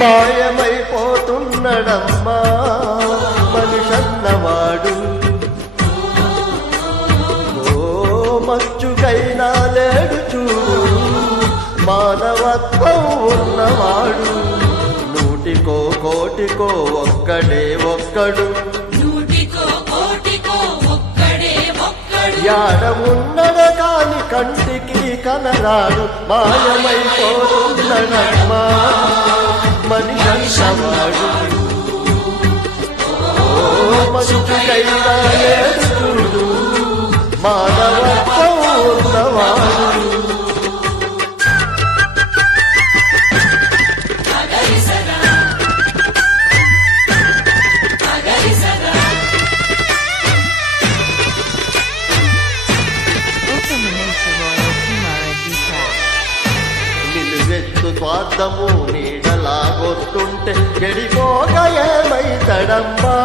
మాయమైపోతున్నడమ్మా మనిషన్నవాడు. ఓ మచ్చుకైనా లేడు చూడు మానవత్వం ఉన్నవాడు. నూటికో కోటికో ఒక్కడే ఒక్కడు, యాడ ఉన్నడ కాని కంటికి కనరాడు. మాయమైపోతున్నడమ్మా మనిషన్నవాడు. ఓ మచ్చుకైనా లేడు చూడు మానవత్వం ఉన్నవాడు. నిలువెత్తు స్వార్థము నీడలాగొస్తుంటే చెడిపోక ఏమైతడమ్మా.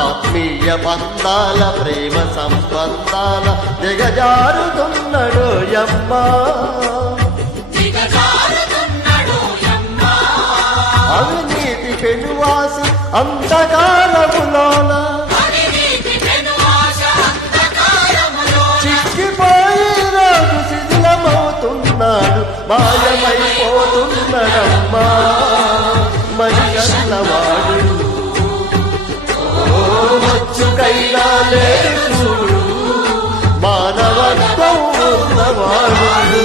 ఆత్మీయ బంధాల ప్రేమ సంబంధాల దిగజారుతున్నడు యమ్మా. అవినీతి పెనువాసి అంధకారములోన చిక్కిపోయి రోజు శిథిలమవుతున్నాడు. మాయమైపోతున్నడమ్మా మనిషన్నవాడు. మచ్చుకైనా లేడు చూడు మానవత్వం ఉన్నవాడు.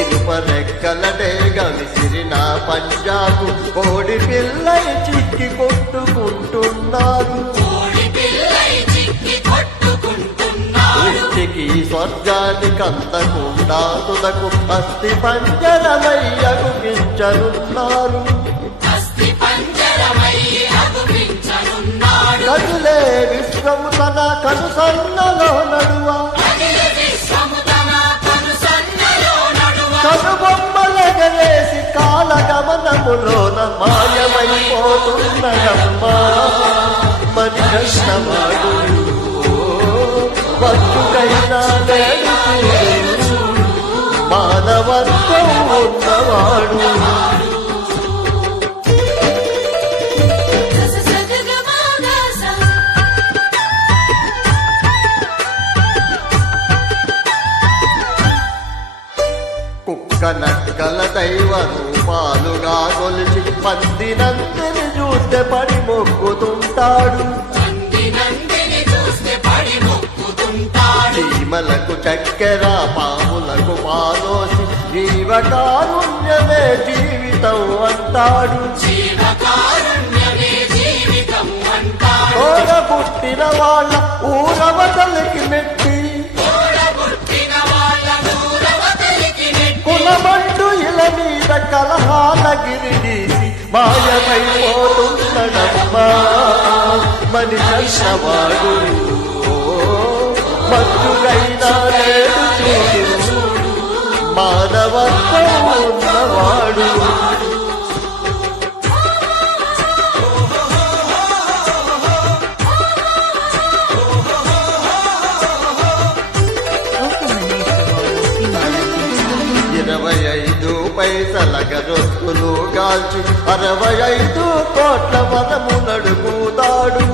ఇనుపరెక్కలడేగా విసిరిన పంజాబు కోడి పిల్లై చిక్కి కొట్టుకుంటున్నారు. ఇంటికి స్వర్గానికి అందకుండా తుదకు అస్థి పంజరమై అగుపించనున్నారు. కదులే విశ్వము తన కనుసన్నలో నడువా, కనుబొమ్మలగలేసి కాలగమనములోన మాయమైపోతున్నడమ్మా మనిషన్నవాడు. మచ్చుకైనా లేడు చూడు మానవత్వం ఉన్నవాడు. కుక్క నక్కల దైవ రూపాలుగా కొలిచి పందినందిని చూస్తే పడి మొక్కుతుంటాడు. చీమలకు చక్కెర పాములకు పాలోసి జీవకారుణ్యమే జీవితం అంటాడు. తోడ పుట్టిన వాళ్ళ ఊరవతలికి నెట్టి కులమంటూ ఇల మీద కలహాల గిరిగీసి మాయమైపోతున్నడమ్మా మనిషన్నవాడు. మచ్చుకైనా లేడు చూడు మానవత్వం ఉన్నవాడు. పైసలగ రొత్తులు గాల్చి 65 కోట్ల వరములడుగుతాడు.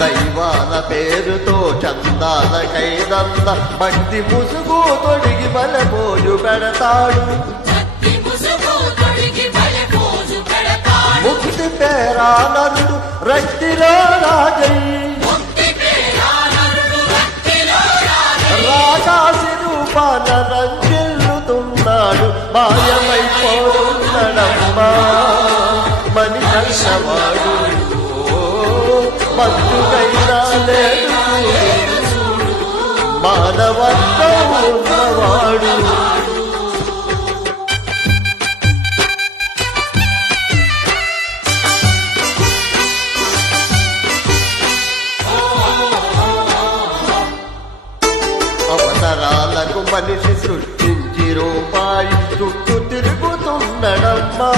దైవాల పేరుతో చందాల కైదంద భక్తి ముసుగు తొడిగి బలపోజు పెడతాడు. ముక్తి పేరా నరుడు రక్తిలో రాజయ్యి రాకాసి రూపాన రంజిల్లుతున్నాడు. మాయమైపోతున్నడమ్మా మనిషన్నవాడు. మచ్చుకైనా లేడు మానవత్వం ఉన్నవాడు. అవసరాలకు మనిషి సృష్టించి రూపాయి చుట్టూ తిరుగుతున్నడమ్మా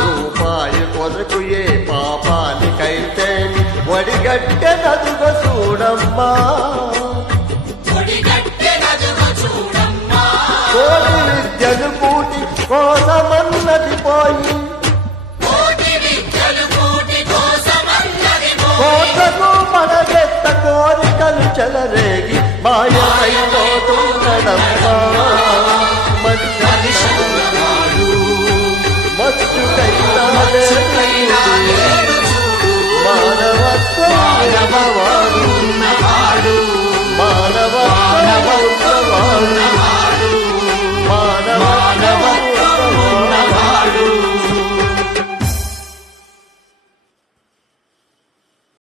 రూపాయి కొరకు ఏ పాపానికైతే వడిగట్టెనదుగ చూడమ్మా కోటి విద్యలు కూటి కోసమన్నది పోయి కోటకు మనగెత్త కోరికలు చెలరేగి మాయమైపోతున్నడమ్మా